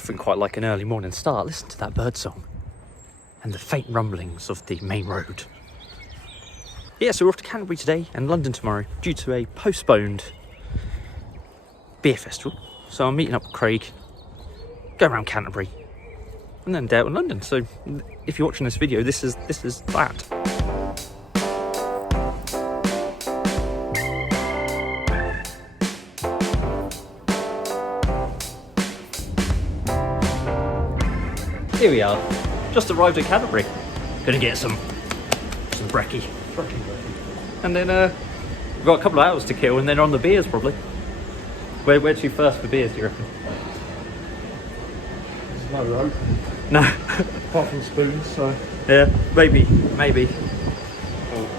nothing quite like an early morning start. Listen to that bird song and the faint rumblings of the main road. Yeah, so we're off to Canterbury today and London tomorrow due to a postponed beer festival. So I'm meeting up with Craig, go around Canterbury, and then down to London. So if you're watching this video, this is that. Here we are, just arrived at Canterbury. Gonna get some brekkie. And then we've got a couple of hours to kill and then on the beers probably. Where to first for beers, do you reckon? There's no rope. No. Apart from spoons, so. Yeah, maybe.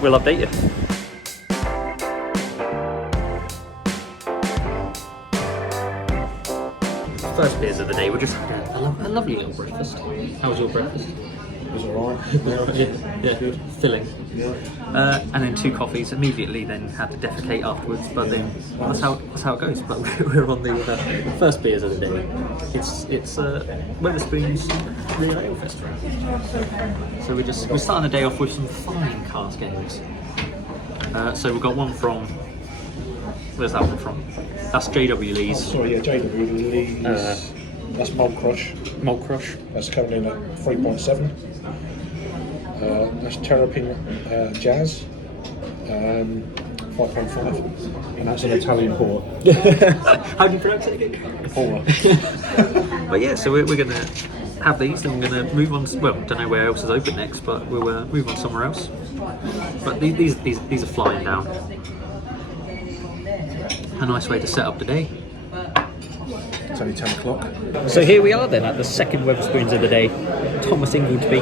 We'll update you. First beers of the day, we're just having a lovely little breakfast. How was your breakfast? It was alright. Yeah, good. Filling. Yeah. And then 2 coffees. Immediately, then had to defecate afterwards. But then that's how it goes. But we're on the first beers of the day. It's Wetherspoon's Real Ale Festival. So we're starting the day off with some fine cask ales. So we've got one from. Where's that one from? That's JW Lee's. Oh, sorry, yeah, JW Lee's. That's Malt Crush. Malt Crush. That's coming in at 3.7. That's Terrapin Jazz, 5.5, and that's an Italian port. How do you pronounce it again? Porter. But yeah, so we're going to have these, then we're going to move on. Well, don't know where else is open next, but we'll move on somewhere else. But these are flying down. A nice way to set up the day. It's only 10 o'clock. So here we are then at the second Wetherspoons of the day. Thomas Ingleby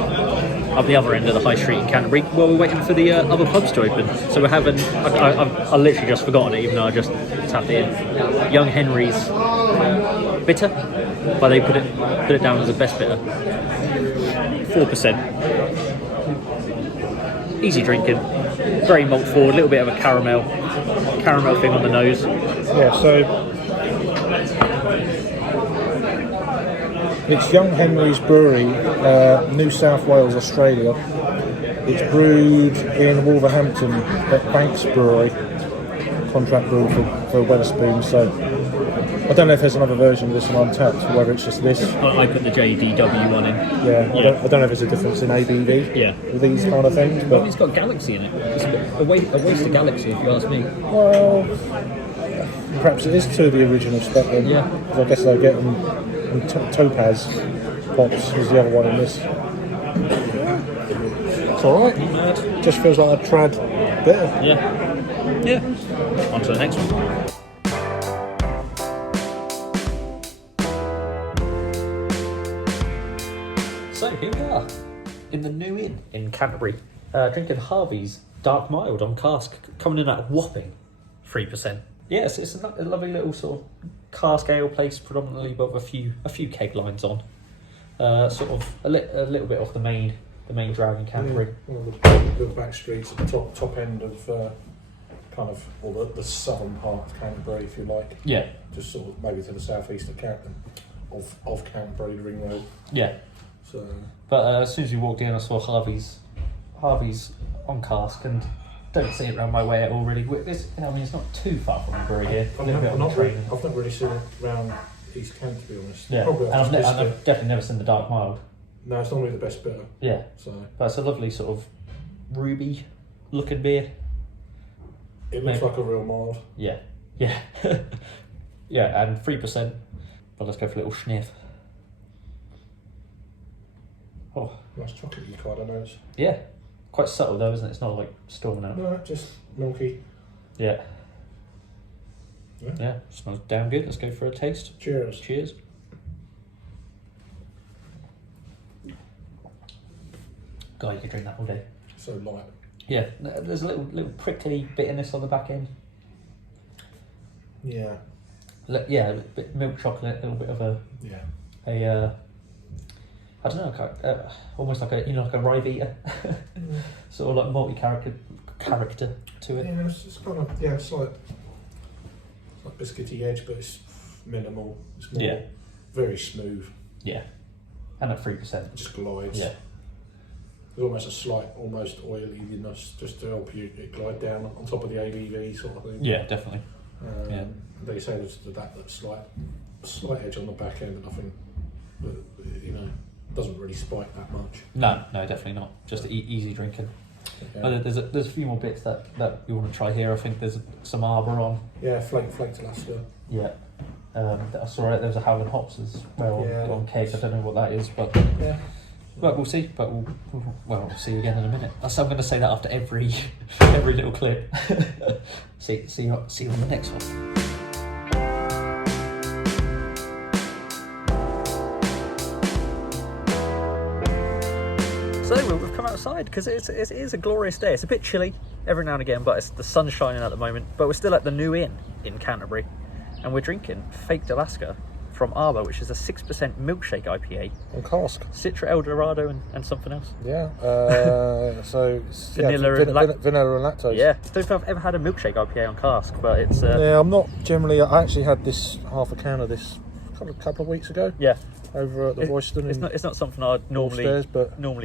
up the other end of the high street in Canterbury. Well, we're waiting for the other pubs to open. So we're having, I literally just forgotten it, even though I just tapped it in. Young Henry's bitter, but they put it down as the best bitter. 4%. Easy drinking, very malt forward, a little bit of a caramel thing on the nose. Yeah, so it's Young Henry's Brewery, New South Wales, Australia. It's brewed in Wolverhampton at Banks Brewery, contract brew for Wetherspoons. So I don't know if there's another version of this on Untapped, or whether it's just this. I put the JDW one in. Yeah, I don't know if there's a difference in ABV with these kind of things. But it's got Galaxy in it. It's a waste of Galaxy, if you ask me. Well, perhaps it is to the original spec then. Yeah. Because I guess they'll get them. And Topaz Pops was the other one in this. It's alright. Just feels like a trad bitter. Yeah. On to the next one. So here we are in the new inn in Canterbury, drinking Harvey's Dark Mild on cask, coming in at a whopping 3%. Yes, it's a lovely little sort of cask ale place, predominantly with a few keg lines on. Sort of a little bit off the main drag in Canterbury. Yeah, one of the back streets at the top end of kind of, or the southern part of Canterbury, if you like. Yeah. Just sort of maybe to the southeast of Canterbury, the Ring Road. Yeah. So. But as soon as we walked in, I saw Harvey's on cask, and don't see it around my way at all. Really, it's not too far from the brewery here. I've never really seen it around East Kent, to be honest. Yeah, and I've definitely never seen the Dark Mild. No, it's normally the best bitter. Yeah. So. But it's a lovely sort of ruby looking beer. It looks like a real mild. Yeah. Yeah, and 3%. But let's go for a little sniff. Oh, nice chocolatey kind of nose. Yeah, quite subtle though, isn't it? It's not like storming out. No, just milky. Yeah. Smells damn good. Let's go for a taste. Cheers. God, you could drink that all day. So light. Yeah, there's a little prickly bitterness on the back end. Yeah. Yeah, a bit of milk chocolate, a little bit of a I don't know, almost like a rye beater, sort of like multi-character to it. Yeah, it's kind of it's like biscuity edge, but it's minimal. It's more very smooth. Yeah, and at 3%. Just glides. Yeah. There's almost a slight, almost oiliness just to help you it glide down on top of the ABV sort of thing. Yeah, definitely. Yeah. They say there's that slight edge on the back end, and I think that, you know, doesn't really spike that much. No, definitely not. Just easy drinking. Yeah. But there's a few more bits that you want to try here. I think there's some arbor on. Yeah, flaked Alaska. Yeah. I saw it. There's a Howlin' Hops as well on cake. I don't know what that is, but yeah. But we'll see. But we'll see again in a minute. I'm going to say that after every little clip. see you on the next one. So we've come outside because it is a glorious day. It's a bit chilly every now and again, but the sun's shining at the moment. But we're still at the New Inn in Canterbury, and we're drinking Faked Alaska from Arbor, which is a 6% milkshake IPA. On cask. Citra El Dorado and something else. Yeah. So vanilla and lactose. Yeah. I don't think I've ever had a milkshake IPA on cask, but it's. Yeah, I'm not generally. I actually had this half a can of this a couple of weeks ago. Yeah. Over at the Royston. It's not something I'd normally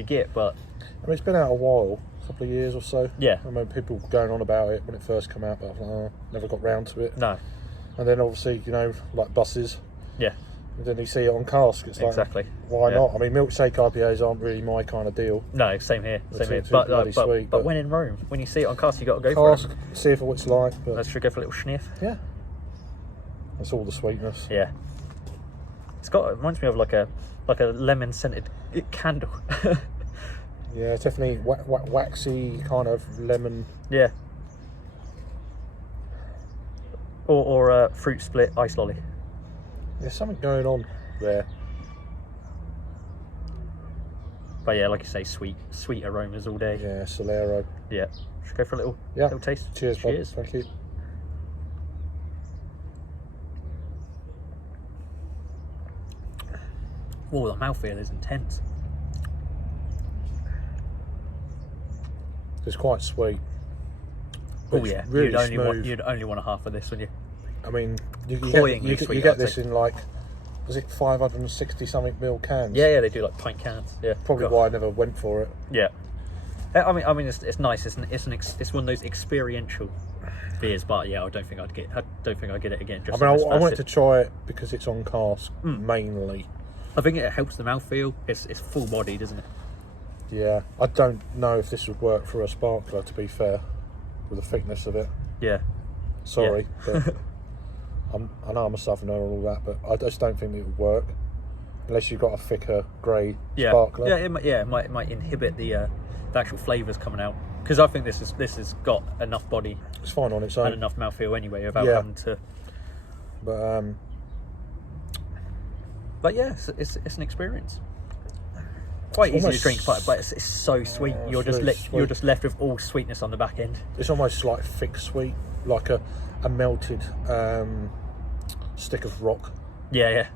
get, but I mean, it's been out a while, a couple of years or so. Yeah. I remember people going on about it when it first came out, but I was like, oh, never got round to it. No. And then obviously, you know, like buses. Yeah. And then you see it on cask. It's like, exactly. Why not? I mean, milkshake IPAs aren't really my kind of deal. No, same here. Same here. But when in Rome, when you see it on cask, you got to go for it. See if what it's like. But let's go for a little sniff. Yeah. That's all the sweetness. Yeah. It reminds me of like a lemon scented candle. Yeah, it's definitely waxy kind of lemon. Yeah. Or fruit split ice lolly. There's something going on there. But yeah, like you say, sweet aromas all day. Yeah, Solero. Yeah. Should we go for a little taste? Cheers, Bob. Thank you. Oh, the mouthfeel is intense. It's quite sweet. Oh yeah, really you'd only want a half of this, wouldn't you? I mean, you get this in like, was it 560 something ml cans? Yeah, they do like pint cans. Yeah, probably why I never went for it. Yeah, I mean, it's nice. It's one of those experiential beers, but yeah, I don't think I'd get it again. Just I mean, I wanted to try it because it's on cask mainly. I think it helps the mouthfeel. It's full bodied, isn't it? Yeah, I don't know if this would work for a sparkler, to be fair, with the thickness of it. Yeah. Sorry, but I know I'm a southerner and all that, but I just don't think it would work unless you've got a thicker grey sparkler. Yeah, it might inhibit the actual flavours coming out, because I think this has got enough body. It's fine on its own and enough mouthfeel anyway without having to. But yeah, it's an experience. Quite easy to drink, but it's so sweet. You're just left with all sweetness on the back end. It's almost like thick sweet, like a melted stick of rock. Yeah,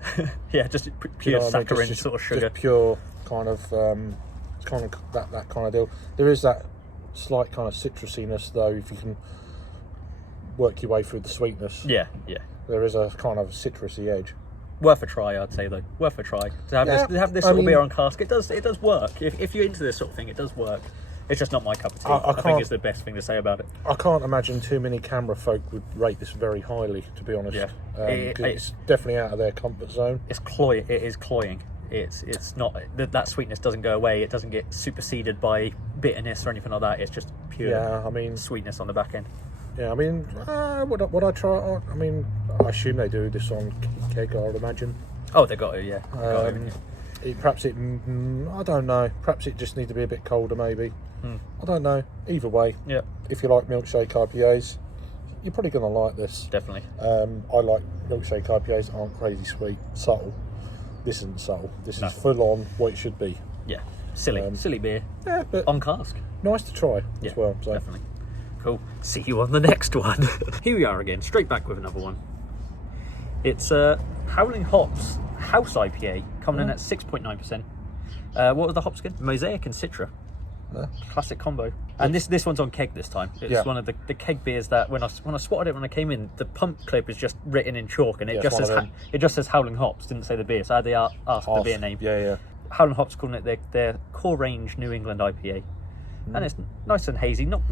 yeah, just pure saccharine just sort of sugar. Just pure kind of that kind of deal. There is that slight kind of citrusiness though, if you can work your way through the sweetness. Yeah. There is a kind of citrusy edge. Worth a try, I'd say though. Worth a try to have this sort of beer on cask. It does work. If you're into this sort of thing, it does work. It's just not my cup of tea. I think it's the best thing to say about it. I can't imagine too many camera folk would rate this very highly, to be honest. Yeah, it's definitely out of their comfort zone. It's cloying. It is cloying. It's not that sweetness doesn't go away. It doesn't get superseded by bitterness or anything like that. It's just pure. Sweetness on the back end. Yeah, I mean, would I try? I mean, I assume they do this on keg, I would imagine. Oh, they got it, yeah. Perhaps it, I don't know. Perhaps it just needs to be a bit colder, maybe. I don't know. Either way, yeah. If you like milkshake IPAs, you're probably going to like this. Definitely. I like milkshake IPAs. Aren't crazy sweet, subtle. This isn't subtle. This is full on what it should be. Yeah, silly beer. Yeah, but on cask. Nice to try as well. So. Definitely. Cool. See you on the next one. Here we are again, straight back with another one. It's Howling Hops House IPA, coming in at 6.9%. What were the hops again? Mosaic and Citra. Classic combo. And this one's on keg this time. It's one of the keg beers that when I spotted it when I came in, the pump clip is just written in chalk, and it just says Howling Hops. Didn't say the beer, so I had to ask the beer name. Yeah. Howling Hops calling it their core range New England IPA, and it's nice and hazy. Not.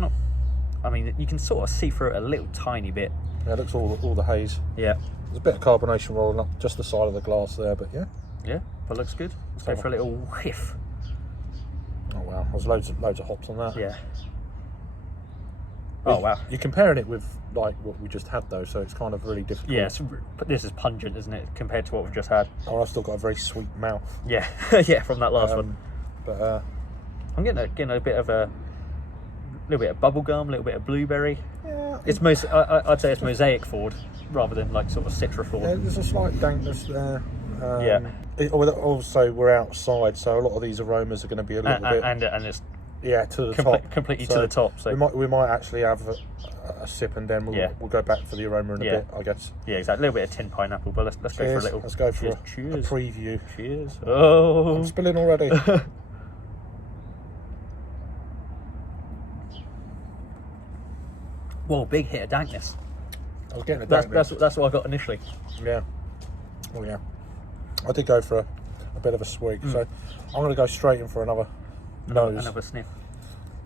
I mean, you can sort of see through it a little tiny bit. Yeah, it looks all the haze. Yeah. There's a bit of carbonation rolling up just the side of the glass there, but yeah. Yeah, but looks good. Let's go for a little whiff. Oh wow, there's loads of hops on that. Yeah. Oh wow. You're comparing it with like what we just had though, so it's kind of really difficult. Yeah, but this is pungent, isn't it, compared to what we've just had? Oh, I've still got a very sweet mouth. Yeah, yeah, from that last one. But I'm getting a bit of a little bit of bubblegum, a little bit of blueberry. Yeah, it's I'd say it's mosaic forward rather than like sort of citra forward. Yeah, there's a slight dankness there. Also, we're outside, so a lot of these aromas are going to be a little bit and it's to the top, completely to the top. So we might actually have a sip, and then we'll go back for the aroma in a bit, I guess. Yeah, exactly. A little bit of tin pineapple, but let's go for a little. Let's go for a preview. Cheers. Oh, I'm spilling already. Whoa, big hit of dankness. I was getting a dankness. That's what I got initially. Yeah. Oh yeah. I did go for a bit of a sweet, so I'm going to go straight in for another nose. Another sniff.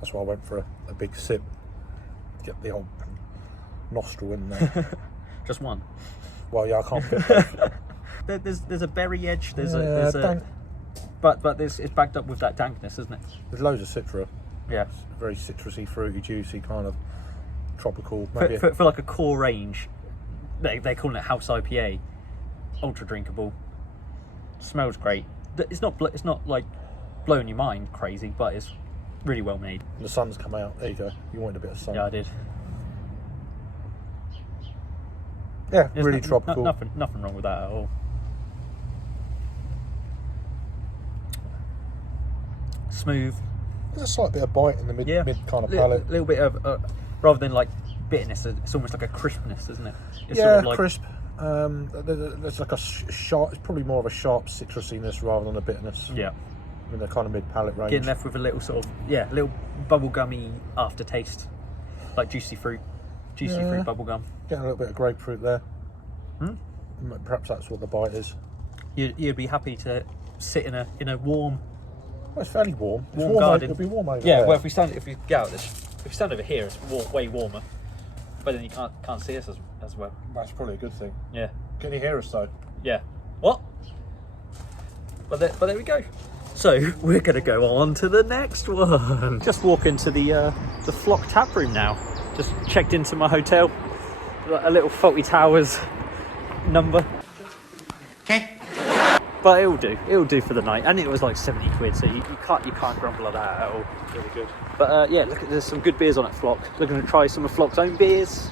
That's why I went for a big sip. Get the old nostril in there. Just one. Well, yeah, I can't fit both. There's a berry edge. There's a but it's backed up with that dankness, isn't it? There's loads of citra. Yeah. It's very citrusy, fruity, juicy, kind of tropical. For like a core range, they're calling it house IPA. Ultra drinkable. Smells great. It's not like blowing your mind crazy, but it's really well made. The sun's come out. There you go. You wanted a bit of sun. Yeah, I did. Yeah, really tropical. Nothing wrong with that at all. Smooth. There's a slight bit of bite in the mid kind of palate. A little bit of rather than like bitterness, it's almost like a crispness, isn't it? It's yeah, sort of like, crisp. There's like a sharp. It's probably more of a sharp citrusiness rather than a bitterness. Yeah. In the kind of mid palate range. Getting left with a little sort of little bubblegummy aftertaste, like juicy fruit bubblegum. Getting a little bit of grapefruit there. Perhaps that's what the bite is. You'd be happy to sit in a warm. Well, it's fairly warm. Warm garden. It'll be warm over there. Well, if we stand over here, it's way warmer. But then you can't see us as well. That's probably a good thing. Yeah. Can you hear us though? Yeah. What? But there we go. So we're going to go on to the next one. Just walk into the Floc Tap Room now. Just checked into my hotel. A little Faulty Towers number. Okay. But it'll do for the night, and it was like 70 quid, so you can't grumble at that at all. Really good. But yeah, there's some good beers on at Floc. Looking to try some of Floc's own beers.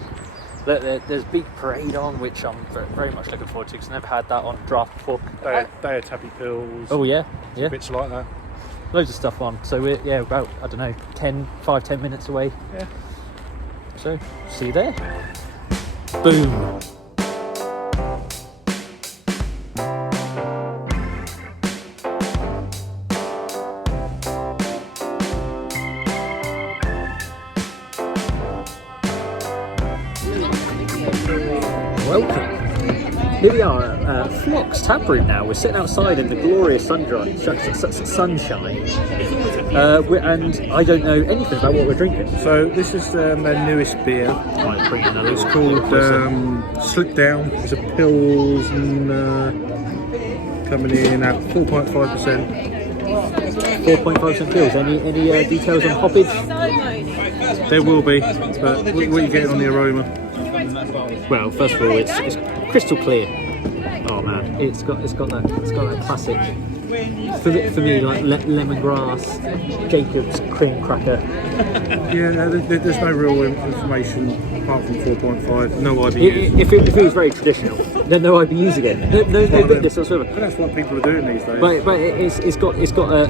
There's Big Parade on, which I'm very much looking forward to, because I've never had that on draft before. They are tappy pills. Oh yeah. Bits like that. Loads of stuff on. So we're about, I don't know, 5-10 minutes away. Yeah. So see you there. Boom. Welcome. Here we are at Floc's Tap Room now. We're sitting outside in the glorious sunshine. And I don't know anything about what we're drinking. So this is their newest beer. It's called Slip Down. It's a Pils coming in at 4.5%. 4.5% Pils. Any details on hoppage? There will be, but what are you getting on the aroma? Well, first of all, it's crystal clear. Oh man, it's got that classic. For me, like lemongrass, Jacob's cream cracker. Yeah, there's no real information apart from 4.5. No IBUs. If it was very traditional, then no IBUs again. No bitterness whatsoever. But that's what people are doing these days. But it's got a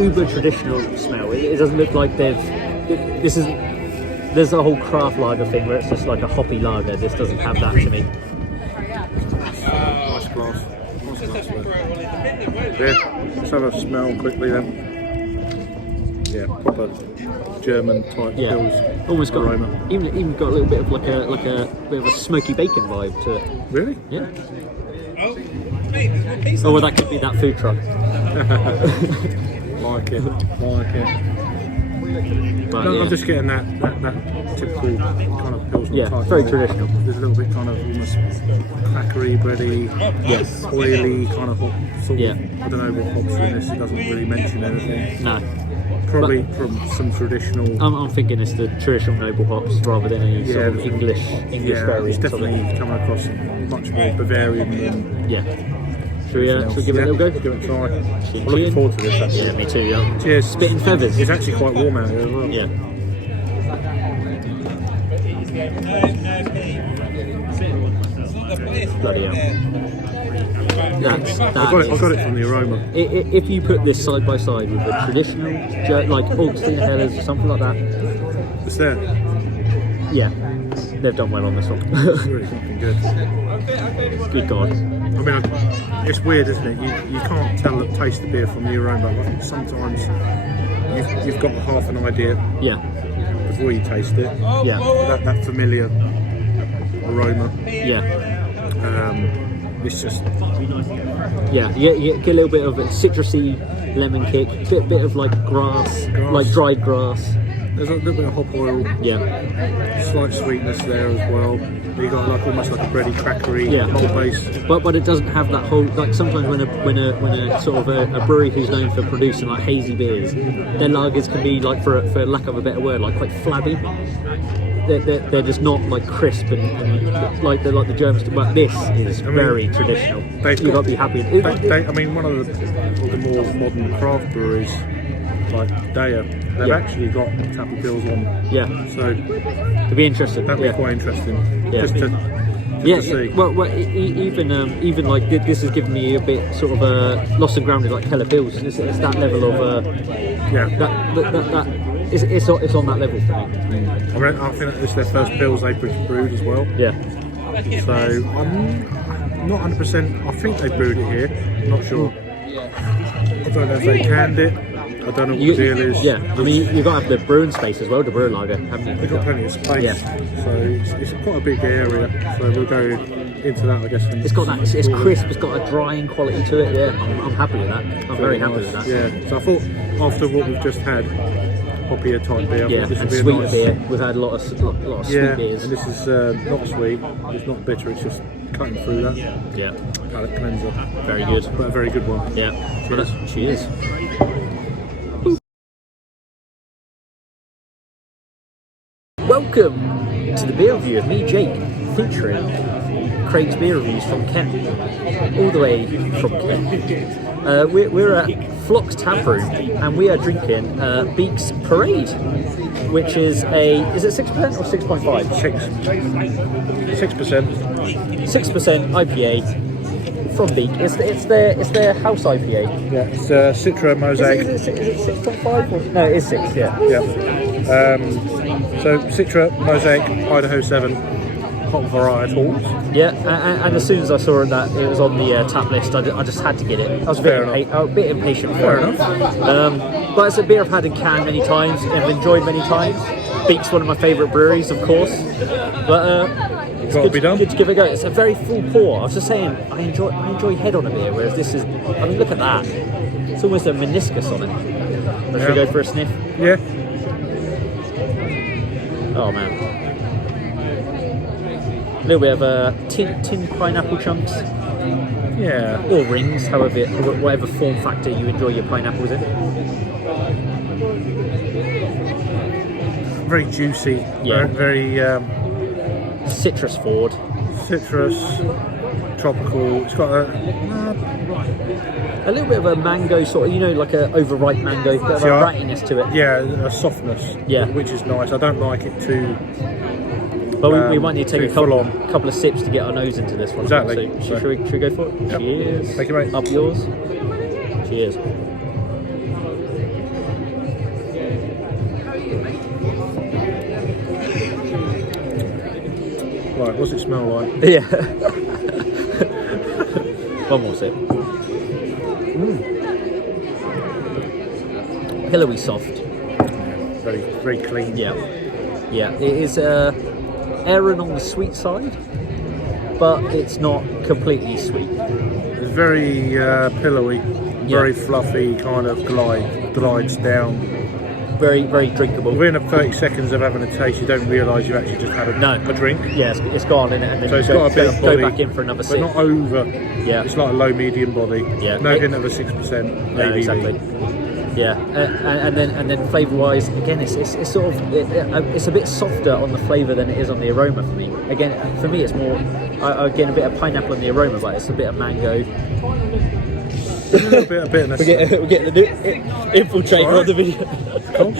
uber traditional smell. It doesn't look like this is. There's a whole craft lager thing where it's just like a hoppy lager. This doesn't have that to me. Nice glass. Yeah, let's have a smell quickly then. Yeah, proper German type pills. Almost got aroma. even got a little bit of like a bit of a smoky bacon vibe to it. Really? Yeah. Oh, well, that could be that food truck. Like it. But, No, yeah. I'm just getting that typical kind of Pilsner Yeah, type. very vibe. traditional. There's a little bit kind of almost crackery, bready, Yes. oily kind of hop. Sort Yeah. of, I don't know what hops are in this. It doesn't really mention anything. No. Probably from some traditional. I'm thinking it's the traditional noble hops rather than any sort of there's- English it's variant of definitely it. coming across much more Bavarian than. Yeah. Should we give it a little go? Give it a try. Chin, I'm looking chin. forward to this. Actually. Yeah, me too. Yeah. Cheers. Spitting feathers. It's actually quite warm out here as well. Yeah. Bloody hell. I got it from the aroma. If you put this side by side with a traditional, like Augustina Hellers or something like that, It's there. yeah, they've done well on this one. It's really fucking good. Good God. I mean, it's weird, isn't it? You can't taste the beer from the aroma. I think sometimes you've got half an idea Yeah. before you taste it. Yeah. That familiar aroma. Yeah. It's just Yeah. You get a little bit of a citrusy lemon kick, bit of like grass, like dried grass. there's a little bit of hop oil, Yeah. slight sweetness there as well. You got like almost like a bready, crackery Yeah. hop base. But it doesn't have that whole, like sometimes when a sort of a brewery who's known for producing like hazy beers, their lagers can be like, for lack of a better word, like quite flabby. They're just not like crisp and like they're like the Germans. But this is very traditional. they've You've got got- to be happy. I mean, one of the more modern craft breweries, like Daya, they've Yeah. actually got tappy pills on. Yeah, So to be interesting. that'd be Yeah. quite interesting. Yeah. Just to Yeah, see. well, even like this has given me a bit sort of lost and grounded like Keller Pills. It's that level of Yeah. that it's on that level for me. I think it's their first pills they've brewed as well. Yeah, So I'm not 100%. I think they brewed it here. I'm not sure. I don't know if they canned it. I don't know what the deal is. Yeah, I mean you got to have the brewing space as well, the brew lager, haven't you? They've got plenty of space. Yeah. So it's quite a big area. So we'll go into that, I guess. It's got that. It's crisp. It's got a drying quality to it. Yeah, I'm happy with that. I'm very happy with that. Yeah. So I thought after what we've just had, hoppier type beer, I Yeah, thought this and would be a sweet nice beer. We've had a lot of sweet beers. And this is not sweet. It's not bitter. It's just cutting through that Yeah, palate cleanser. very good. But a very good one. Yeah, cheers. Welcome to the beer review of me, Jake, featuring Craig's beer reviews from Kent, all the way from Kent. We're at Floc's Tap Room, and we are drinking Beak's Parade, which is is it 6% or 6.5? 6%. 6% IPA from Beak. It's their house IPA. Yeah. It's Citra Mosaic. Is it 6.5? No, it is 6. Yeah. Yeah. So Citra Mosaic Idaho 7 hot varietals. Yeah, and as soon as I saw that it was on the tap list, I just had to get it. I was a bit impatient for it. But it's a beer I've had in can many times, and I've enjoyed many times. Beak's one of my favourite breweries, of course. But it's Got to be done. good to give it a go. It's a very full pour. I was just saying, I enjoy head on a beer, whereas this is, I mean, look at that. It's almost a meniscus on it. Should we go for a sniff? Yeah. Oh man. A little bit of tin pineapple chunks. Yeah. Or rings, whatever form factor you enjoy your pineapples in. Very juicy. Yeah. Very Citrus forward. citrus, tropical. It's got A little bit of a mango sort of, like a overripe mango, bit of a rattiness to it. a softness. Yeah. Which is nice. I don't like it too. But we might need to take a full couple of sips to get our nose into this one. Exactly. So should we go for it? Yep. Cheers. Thank you, mate. Up yours. Cheers. Right, what's it smell like? Yeah. One more sip. Pillowy soft. very, very clean. Yeah, yeah. It is erring on the sweet side, but it's not completely sweet. It's very pillowy, very fluffy, kind of glides down. Very, very drinkable. Within 30 seconds of having a taste, you don't realise you've actually just had a drink. Yeah, it's gone in it, and then so it's got a bit of body, go back in for another sip. But not over. Yeah. It's like a low medium body. Yeah. No hint of a 6%. No, exactly. Yeah, and then flavour wise, again, it's sort of it's a bit softer on the flavour than it is on the aroma for me. Again, for me, it's more again a bit of pineapple in the aroma, but it's a bit of mango. A little bit of bitterness. We're getting the infiltrator on the video. Cool.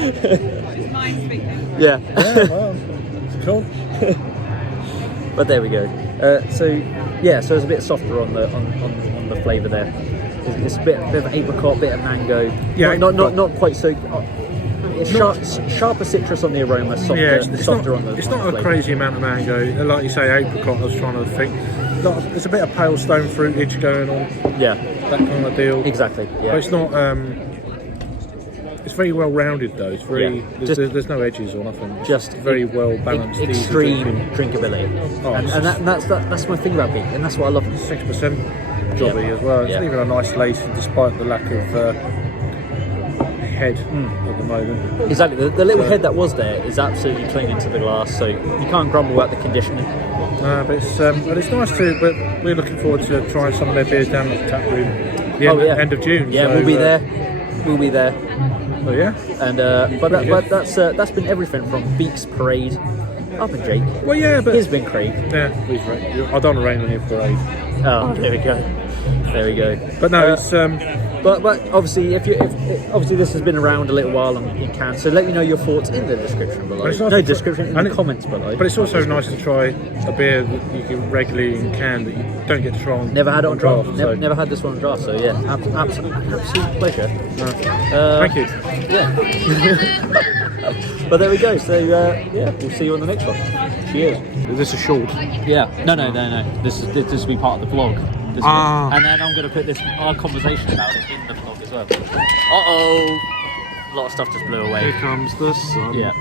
Yeah. Well, it's cool. But there we go. So it's a bit softer on the flavour there. It's a bit of apricot, bit of mango. Yeah, not quite so. It's sharper citrus on the aroma, softer on the. It's not flavour. a crazy amount of mango. Like you say, apricot. I was trying to think. There's a bit of pale stone fruitage going on. Yeah, that kind of deal. Exactly. Yeah. But it's not. It's very well rounded though. It's very. There's no edges or nothing. It's just very well balanced. Extreme drinkability. Oh, and that's my thing about beer, and that's what I love. 6% jobby as well. It's even a nice lace, despite the lack of head at the moment. Exactly. The little head that was there is absolutely clinging to the glass, so you can't grumble at the conditioning. But it's nice to. But we're looking forward to trying some of their beers down at the tap room. End of June. Yeah, so, we'll be there. We'll be there. Oh yeah. And that's been everything from Beaks Parade up in Jake. Well, yeah, but he's been Craig. Yeah, he's right. I don't rain on your parade. Oh, there we go. There we go. But no, it's But obviously, if obviously this has been around a little while in can, so let me know your thoughts in the description below. In the comments below. But it's also nice to try a beer that you can regularly in can that you don't get to try on. Never had it on draft. Never had this one on draft. So yeah, absolute pleasure. Thank you. Yeah. But there we go. So we'll see you on the next one. Cheers. Is this a short? Yeah. No. This will be part of the vlog. And then I'm going to put our conversation about it in the vlog as well. Uh-oh! A lot of stuff just blew away. Here comes the sun. Yeah.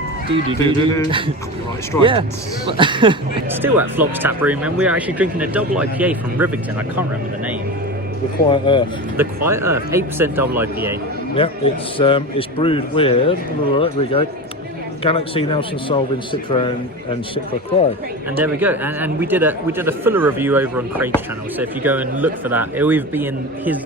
Right, strike. Yeah. Still at Floc's Tap Room, and we're actually drinking a double IPA from Rivington. I can't remember the name. The Quiet Earth. The Quiet Earth, 8% double IPA. Yeah, it's brewed with, there we go, Galaxy, Nelson Sauvin, Citra and Citra Cry. And there we go. And we did a fuller review over on Craig's channel. So if you go and look for that, it'll either be in his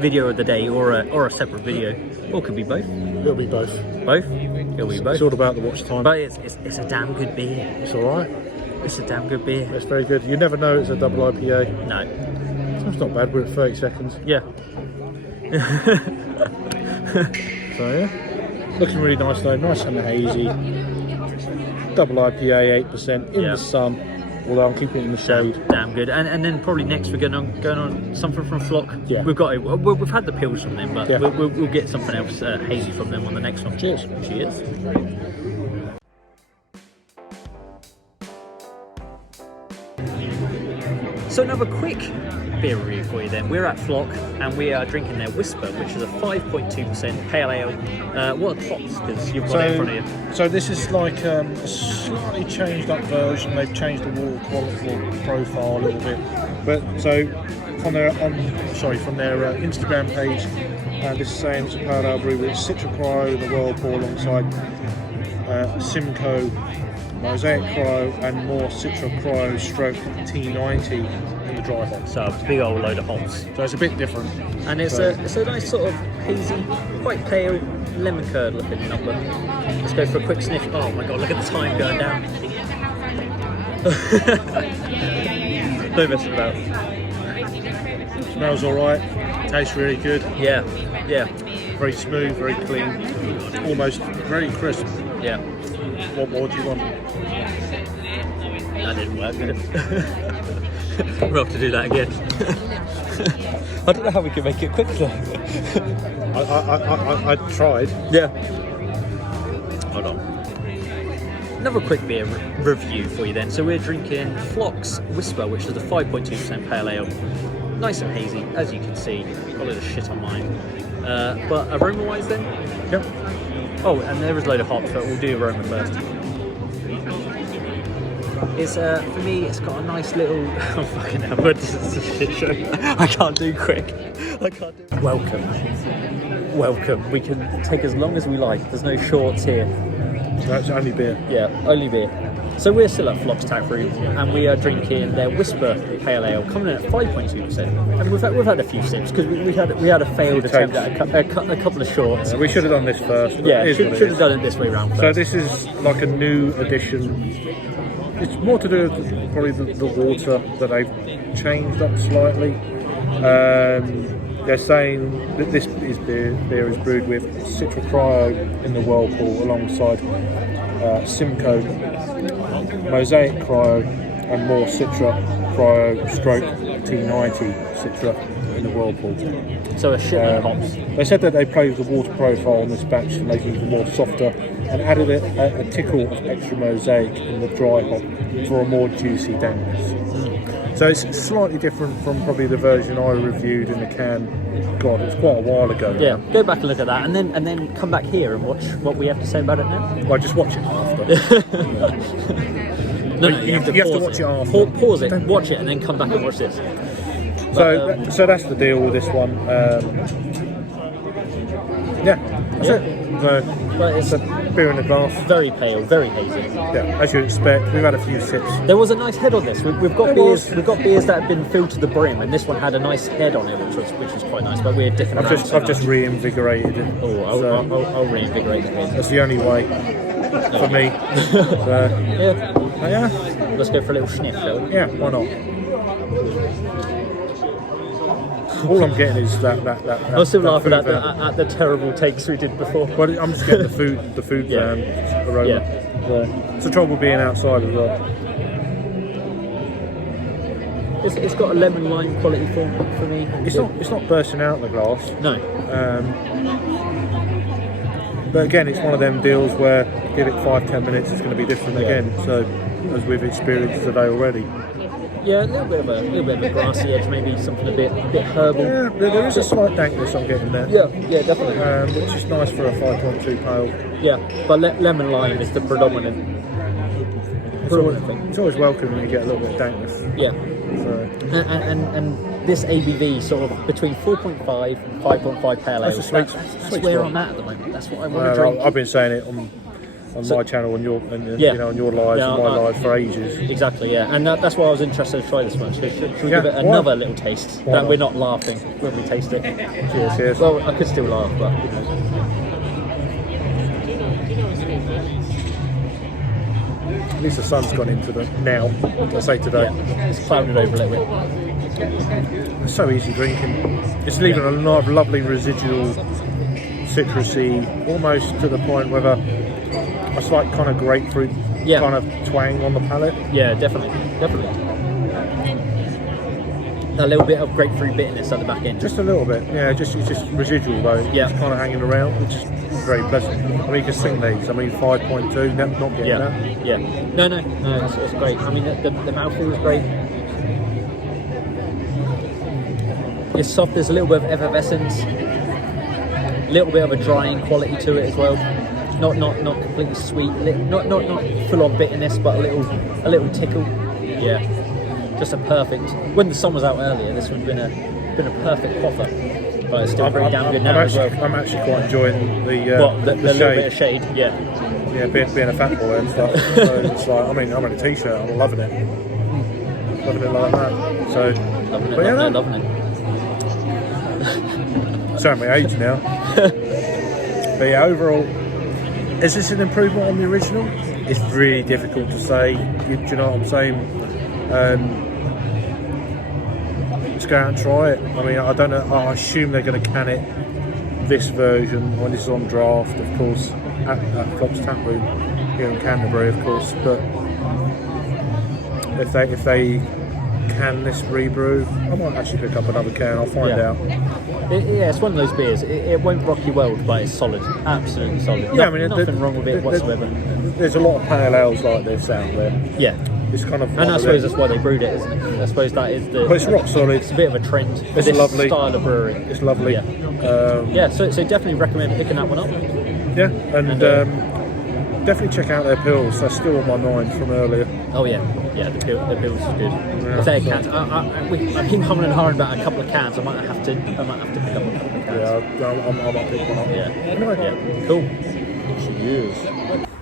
video of the day or a separate video, or it could be both. It'll be both. Both? It'll be both. It's all about the watch time. But it's a damn good beer. It's all right. It's a damn good beer. It's very good. You never know it's a double IPA. No. That's not bad. We're at 30 seconds. Yeah. So yeah. Looking really nice though, nice and hazy. Double IPA, 8% in the sun. Although I'm keeping it in the shade. Damn good. And then probably next we're going on something from Floc. Yeah. We've had the pills from them, but we'll get something else hazy from them on the next one. Cheers. Cheers. So another quick beer review for you then. We're at Floc and we are drinking their Whisper, which is a 5.2% pale ale. What are the hops? Because you've got it in front of you. So this is like a slightly changed up version. They've changed the wall quality profile a little bit. But so from their Instagram page, this is saying it's a pale ale brew with Citra Cryo in the whirlpool alongside Simcoe Mosaic Cryo and more Citra Cryo stroke T90 in the dry hop. So a big old load of hops. So it's a bit different. And it's a nice sort of hazy, quite pale, lemon curd looking number. Let's go for a quick sniff. Oh my god, look at the time going down. No messing about. Smells alright, tastes really good. Yeah. Very smooth, very clean, almost very crisp. Yeah. What more do you want? That didn't work, did it? We'll have to do that again. I don't know how we can make it quick though. I tried. Yeah. Hold on. Another quick beer review for you then. So we're drinking Floc's Whisper, which is the 5.2% pale ale. Nice and hazy, as you can see. Got a little shit on mine. But aroma-wise then? Yep. Oh, and there is a load of hops, but we'll do aroma first. It's for me, it's got a nice little. Oh fucking hell! This is a shit show. I can't do quick. I can't do. Welcome. We can take as long as we like. There's no shorts here. That's only beer. Yeah, only beer. So we're still at Floc's Tap Room, and we are drinking their Whisper Pale Ale, coming in at 5.2%. And we've had a few sips because we had a failed attempt at a couple of shorts. We should have done this first. Yeah, should have done it this way round first. So this is like a new addition. It's more to do with probably the water that they've changed up slightly. They're saying that this beer is brewed with Citra Cryo in the whirlpool alongside Simcoe, Mosaic Cryo, and more Citra Cryo stroke T90 Citra in the whirlpool. So a shitload of hops. They said that they played with the water profile on this batch to make it even more softer and added a tickle of extra Mosaic in the dry hop for a more juicy dankness. So it's slightly different from probably the version I reviewed in the can. God, it was quite a while ago. Yeah, go back and look at that, and then come back here and watch what we have to say about it now. Well, just watch it after. No, you have to watch it after. Pause it, watch it, and then come back and watch this. So that's the deal with this one. That's it. But it's a beer in a glass. Very pale, very hazy. Yeah, as you expect. We've had a few sips. There was a nice head on this. We've got beers. We've got beers that have been filled to the brim, and this one had a nice head on it, which was quite nice. But we're different. I've just reinvigorated it. Oh, I'll reinvigorate it. That's the only way for me. Yeah. Let's go for a little sniff, shall we? Yeah, why not? All I'm getting is that I'm still laughing at the terrible takes we did before. Well, I'm just getting the food van aroma. Yeah. It's the trouble being outside as well. It's got a lemon lime quality for me. It's not bursting out the glass. No. But again, it's one of them deals where give it 5-10 minutes, it's going to be different again. So as we've experienced today already. Yeah, a little bit of a grassy edge, maybe something a bit herbal. Yeah, there is a slight dankness I'm getting there. Yeah, definitely. Which is nice for a 5.2 pale. Yeah, but lemon lime is the predominant thing. It's always welcome when you get a little bit of dankness. Yeah. So. And this ABV sort of between 4.5 and 5.5 pale ale. That's where I'm at the moment. That's what I want to drink. I've been saying it on my channel and on your lives and my lives for ages. Exactly, yeah, and that's why I was interested to try this one. Should we give it another little taste? That we're not laughing when we taste it. Cheers. Well, I could still laugh, but who knows. At least the sun's gone into the now. I say today. Yeah, it's clouded over a little bit. It's so easy drinking. It's leaving a lot of lovely residual citrusy, almost to the point where a slight kind of grapefruit kind of twang on the palate. Yeah, definitely. A little bit of grapefruit bitterness at the back end. Just a little bit, yeah. It's just residual though. Yeah. It's kind of hanging around, which is very pleasant. I mean, you can sing these. I mean, 5.2, not getting that. Yeah. No, it's great. I mean, the mouthfeel is great. It's soft. There's a little bit of effervescence. A little bit of a drying quality to it as well. Not completely sweet. Not full on bitterness, but a little tickle. Yeah. Just a perfect. When the sun was out earlier, this would have been a perfect quaffer. But it's still pretty damn good now as well. I'm actually quite enjoying the little bit of shade. Yeah. Yeah, being a fat boy and stuff. So it's like, I mean, I'm in a t-shirt. I'm loving it. Loving it like that. So. Loving it. Showing my age now. But yeah, overall, is this an improvement on the original? It's really difficult to say. Do you know what I'm saying? Let's go out and try it. I mean, I don't know. I assume they're going to can it this version when this is on draft, of course, at Pegasus Tap Room here in Canterbury, of course. But if they can this rebrew, I might actually pick up another can. I'll find out. It's one of those beers. It won't rock your world, but it's solid, absolutely solid. Yeah, I mean, nothing wrong with it whatsoever. There's a lot of pale ales like this out there. Yeah. It's kind of. And I suppose that's why they brewed it, isn't it? I suppose that is the. But it's rock solid. It's a bit of a trend for it's this lovely style of brewery. It's lovely. Yeah. Yeah, so definitely recommend picking that one up. Yeah, and definitely check out their pills. They're still on my mind from earlier. Oh yeah, the pills is good. Yeah, If they're cans, I keep humming and hawing about a couple of cans. I might have to pick up a couple of cans. Yeah, I might pick one up. Yeah. Anyway, Yeah. Cool. Cheers.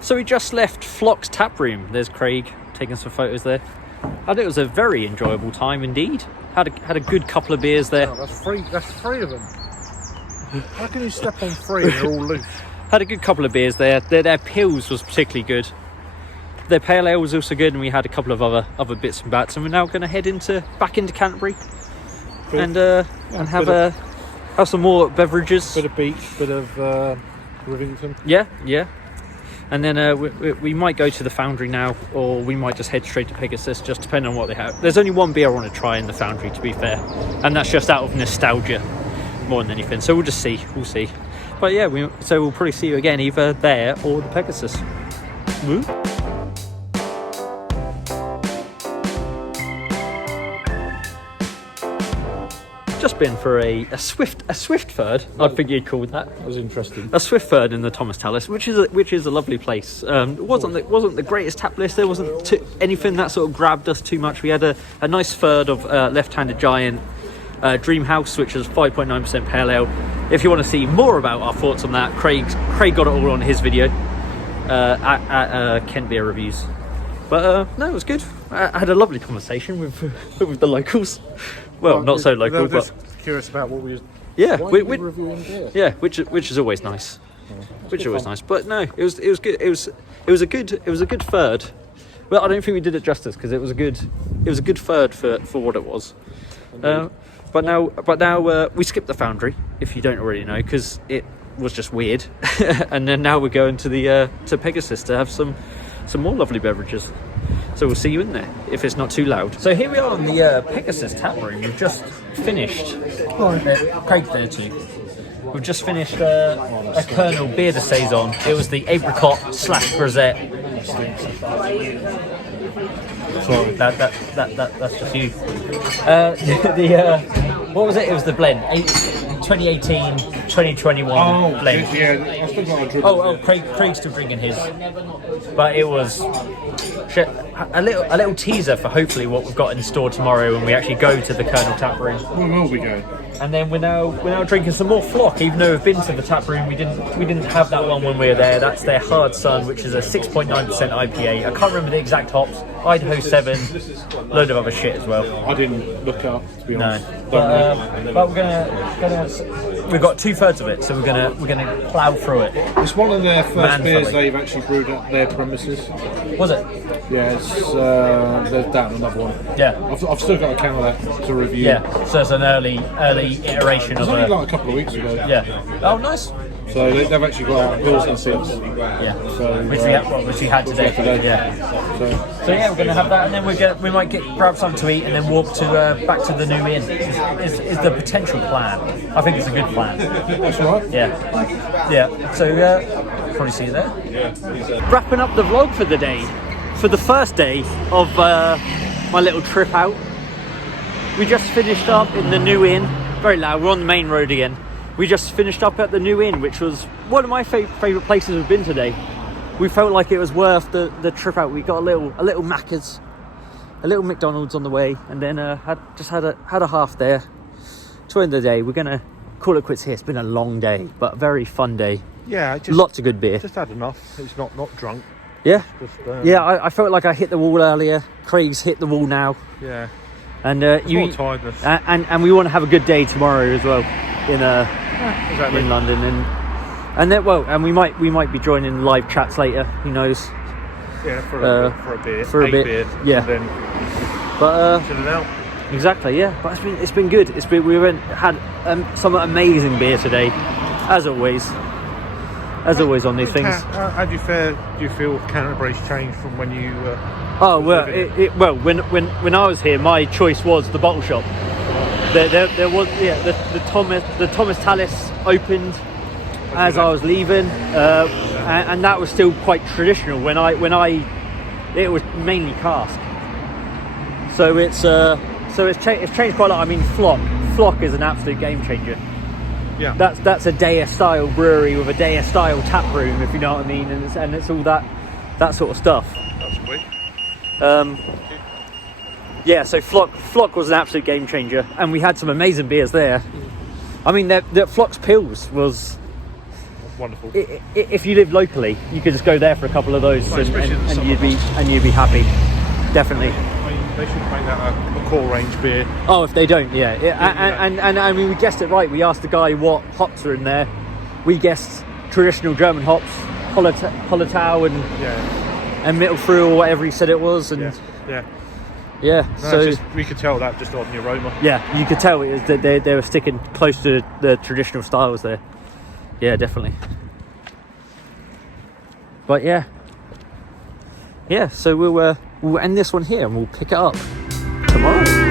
So we just left Floc's Tap Room. There's Craig taking some photos there. I think it was a very enjoyable time indeed. Had a good couple of beers there. Oh, that's three of them. How can you step on three and they're all loose? Had a good couple of beers there. Their pills was particularly good. Their pale ale was also good, and we had a couple of other bits and bats. And we're now going to head back into Canterbury, cool. and have some more beverages. Bit of beach, bit of Rivington. Yeah. And then we might go to the Foundry now, or we might just head straight to Pegasus, just depending on what they have. There's only one beer I want to try in the Foundry, to be fair, and that's just out of nostalgia more than anything. So we'll just see. We'll see. But yeah, we'll probably see you again either there or the Pegasus. Woo. Just been for a swift third. I think you'd call that. That was interesting. A swift third in the Thomas Tallis, which is a lovely place. It wasn't the greatest tap list. There wasn't anything that sort of grabbed us too much. We had a nice third of Left-Handed Giant, Dream House, which is 5.9% pale ale. If you want to see more about our thoughts on that, Craig got it all on his video at Kent Beer Reviews. But no, it was good. I had a lovely conversation with the locals. Well, not so local, but curious about what we. Yeah, we reviewing beer. Yeah, which is always nice. Which is always nice. But no, it was good. It was a good third. Well, I don't think we did it justice because it was a good third for what it was. But now we skipped the Foundry, if you don't already know, because it was just weird. And then now we're going to Pegasus to have some more lovely beverages. So we'll see you in there if it's not too loud. So here we are in the Pegasus Tap Room. We've just finished. Craig's there too. We've just finished a Colonel Beer de Saison. It was the apricot / grisette. Sorry, that's just you. What was it? It was the blend. 2018, 2021 blend. Yeah, I still got a dribble. Craig's still drinking his, but it was a little teaser for hopefully what we've got in store tomorrow when we actually go to the Colonel Tap Room. Where will we go? And then we're now drinking some more Floc. Even though we've been to the tap room, we didn't have that one when we were there. That's their Hard Sun, which is a 6.9% IPA. I can't remember the exact hops. Idaho 7, load of other shit as well. I didn't look up, to be honest. No, but we're gonna we've got 2/3 of it, so we're gonna plough through it. It's one of their first beers Manfully. they've actually brewed at their premises. Was it? Yeah, it's there's that and another one. Yeah. I've still got a can of that to review. Yeah. So it's an early iteration It of was only a. like a couple of weeks ago. Yeah. Oh, nice. So they've actually got out Pilsner since. Yeah. So, Which we had today. Yeah. So yeah, we're gonna have that, and then we might grab something to eat, and then walk to back to the new inn. Is the potential plan? I think it's a good plan. That's all right. Yeah. So probably see you there. Wrapping up the vlog for the day, for the first day of my little trip out. We just finished up in the new inn. Very loud. We're on the main road again. We just finished up at the new inn, which was one of my favourite places we've been today. We felt like it was worth the trip out. We got a little Macca's, a little McDonald's on the way, and then had a half there. To end the day, we're gonna call it quits here. It's been a long day, but a very fun day. Yeah, Lots of good beer. Just had enough. It's not drunk. Yeah, Just, yeah. I felt like I hit the wall earlier. Craig's hit the wall now. Yeah. And more tiredness. And we want to have a good day tomorrow as well Exactly. in London, and then and we might be joining live chats later. Who knows? Yeah, for a beer. For a bit. Beer, Yeah. And then chilling out. Exactly. Yeah. But it's been good. Had some amazing beer today, as always. As always on these things. How do you feel Canterbury's changed from when you? Oh well, when I was here, my choice was the bottle shop. There was the Thomas Tallis opened as I was leaving, and that was still quite traditional. When I it was mainly cask. So it's changed quite a lot. I mean, Floc is an absolute game changer. Yeah. That's a Daya style brewery with a Daya style tap room, if you know what I mean, and it's all that sort of stuff. That's quick. Yeah, so Floc was an absolute game changer, and we had some amazing beers there. I mean, the Floc's Pills was Wonderful. If you live locally, you could just go there for a couple of those, Well, and you'd be happy. Definitely. I mean, they should make that a core range beer. Oh, if they don't, yeah. And I mean, we guessed it right. We asked the guy what hops are in there. We guessed traditional German hops, Hallertau and Mittelfrüh or whatever he said it was, and yeah. No, So we could tell that just on the aroma. yeah, you could tell it was that they were sticking close to the traditional styles there. Yeah, definitely. But yeah. So we'll end this one here and we'll pick it up tomorrow.